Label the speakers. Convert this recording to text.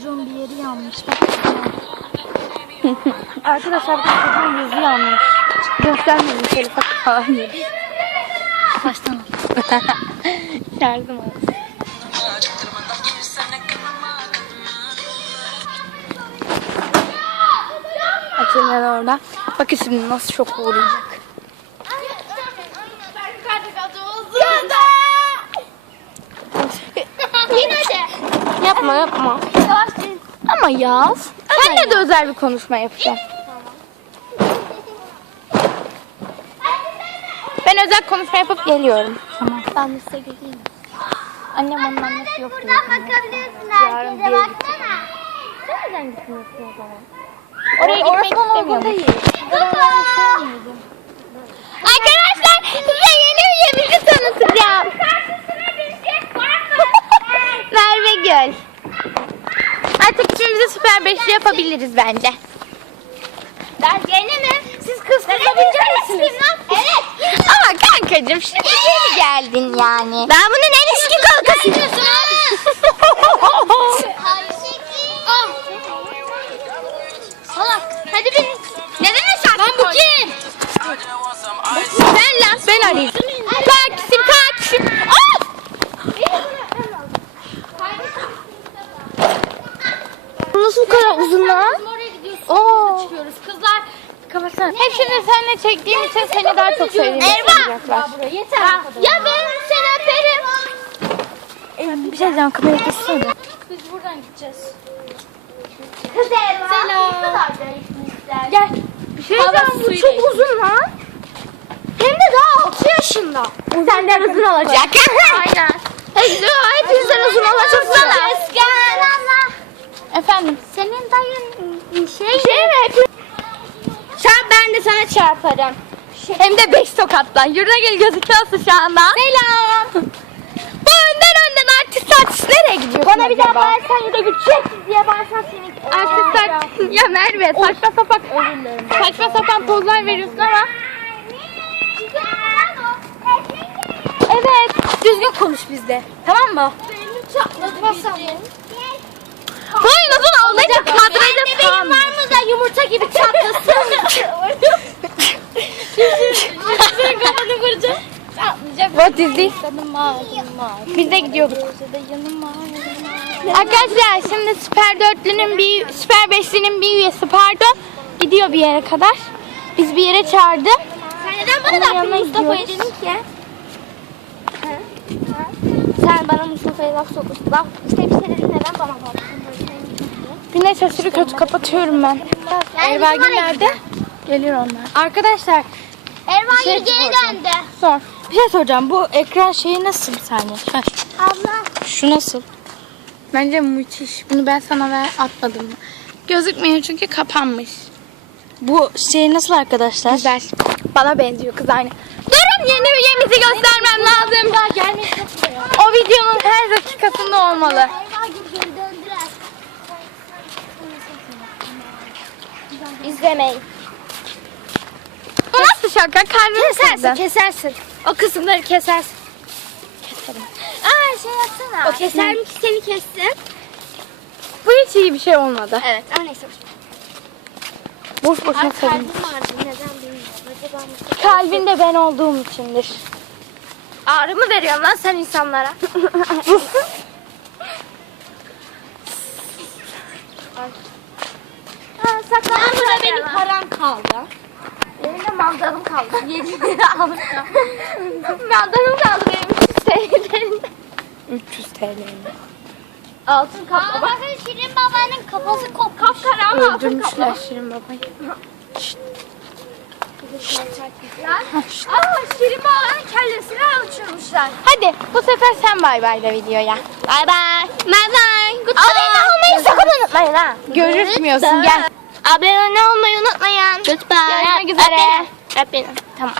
Speaker 1: çocuğun bir yeri yanmış. Arkadaşlar bu çocuğun yüzü yanmış.
Speaker 2: Göstermedim şöyle bak. Hayır.
Speaker 1: Baştan al.
Speaker 2: Yardım al. Açın orada. Bakın şimdi nasıl çok uğrayacak. Yapma yapma. Ama yaz. Seninle de özel bir konuşma yapacağım. Ben özel konuşma yapıp geliyorum.
Speaker 1: Tamam.
Speaker 2: Ben de size geleyim. Annem onun annesi yok diyor.
Speaker 3: bakabilirsin
Speaker 2: bir
Speaker 3: herkese baksana.
Speaker 2: Sen neden gitmiyorsun o zaman? Oraya gitmek istemiyorum.
Speaker 1: değil.
Speaker 2: Arkadaşlar size yeni üyemizi tanıtacağım. Merve Göl. Artık içimizi süper beşli yapabiliriz bence.
Speaker 3: Ben yeni mi? Siz kız kızabilecek misiniz? Evet.
Speaker 2: Ama kankacığım şimdi yeni geldin yani. Ben bunun en eski kankasıyım.
Speaker 3: Salak. Hadi bin.
Speaker 2: Neden aşağı Lan bu kim? Ben lan. Ben arayayım. Taksim lan?
Speaker 3: Oraya. Çıkıyoruz. Kızlar
Speaker 2: Kapatsana. Hepsini seninle çektiğim için seni daha çok sevdiğimi söyleyecekler.
Speaker 3: yeter. Ya ben seni öperim.
Speaker 2: Bir şey diyeceğim kamerayı kessene.
Speaker 3: Biz buradan gideceğiz.
Speaker 1: Kız Erva.
Speaker 3: Selam.
Speaker 1: Ne kadar zayıfmışlar.
Speaker 2: Gel. Bir şey diyeceğim bu çok uzun lan. Hem de daha 6 yaşında. Senden uzun olacak.
Speaker 3: Aynen.
Speaker 2: Hepinizden uzun olacak sana.
Speaker 3: Esken.
Speaker 2: Efendim.
Speaker 3: Senin dayın şey
Speaker 2: Şey mi? Çarp ben de sana çarparım. Hem de 5 tokatla. Yurda gel gözüküyorsun şu anda. Selam. Bu önden önden artist artist nereye gidiyorsun
Speaker 3: Bana bir daha bağırsan ya da gideceksin diye bağırsan seni.
Speaker 2: Artist artist. Ya Merve saçma sapan. Saçma sapan pozlar veriyorsun ama. Evet. Düzgün konuş bizde. Tamam mı? Boyun uzun olmayınca kadrajda
Speaker 3: Benim var mı da yumurta gibi çatlasın.
Speaker 2: This? Biz de gidiyorduk. Arkadaşlar şimdi Süper Dörtlü'nün bir Süper Beşli'nin bir üyesi pardon gidiyor bir yere kadar. Biz bir yere çağırdı.
Speaker 3: Sen neden bana laf
Speaker 2: yanına
Speaker 3: Mustafa'ya dedin ki? Ha? Ha? Sen bana Mustafa'ya laf sokuyorsun. Laf işte bir şey dedin neden bana laf
Speaker 2: Güneş aşırı kötü kapatıyorum ben. Erva Gül nerede? Geliyor onlar. Arkadaşlar
Speaker 3: Erva
Speaker 2: Bir şey
Speaker 3: geri döndü.
Speaker 2: sor. Bir şey soracağım. Bu ekran şeyi nasıl bir saniye? Ver.
Speaker 3: Abla.
Speaker 2: Şu nasıl? Bence müthiş. Bunu ben sana ver atmadım? Gözükmüyor çünkü kapanmış. Bu şey nasıl arkadaşlar? Güzel. Bana benziyor kız aynı. Durun yeni üyemizi göstermem lazım.
Speaker 3: Daha gelmek.
Speaker 2: O videonun her dakikasında olmalı.
Speaker 3: İzlemeyin.
Speaker 2: Bu nasıl şaka? Kalbimi
Speaker 3: Kesersin, kesersin. O kısımları kesersin. Keserim. Aa şey yapsana. O keser mi ki seni kessin?
Speaker 2: Bu hiç iyi bir şey olmadı.
Speaker 3: Evet. Aa neyse.
Speaker 2: Boş boşuna
Speaker 3: Ay kalbim vardı. Neden bilmiyorum. Acaba Mustafa-
Speaker 2: Kalbinde ben olduğum içindir.
Speaker 3: Ağrı mı veriyorsun lan sen insanlara? Ha, saklan. burada benim param kaldı. Mandalım kaldı. 7 lira almışım. mandalım kaldı benim 300 TL'den.
Speaker 2: 300 TL.
Speaker 3: Altın kaplama. Aa, bakın Şirin babanın kafası kop kapkara ama altın
Speaker 2: Öldürmüşler
Speaker 3: kaplama.
Speaker 2: Şirin babayı.
Speaker 3: Aa Şirin babanın kellesini uçurmuşlar.
Speaker 2: Hadi bu sefer sen bay bay da videoya.
Speaker 3: Bay bay. Bay bay.
Speaker 2: Abone olmayı sakın unutmayın ha. Görüşmüyorsun gel.
Speaker 3: Abone olmayı unutmayın. Goodbye.
Speaker 2: Görüşmek üzere.
Speaker 3: Öp 哎，拼，他
Speaker 2: 们。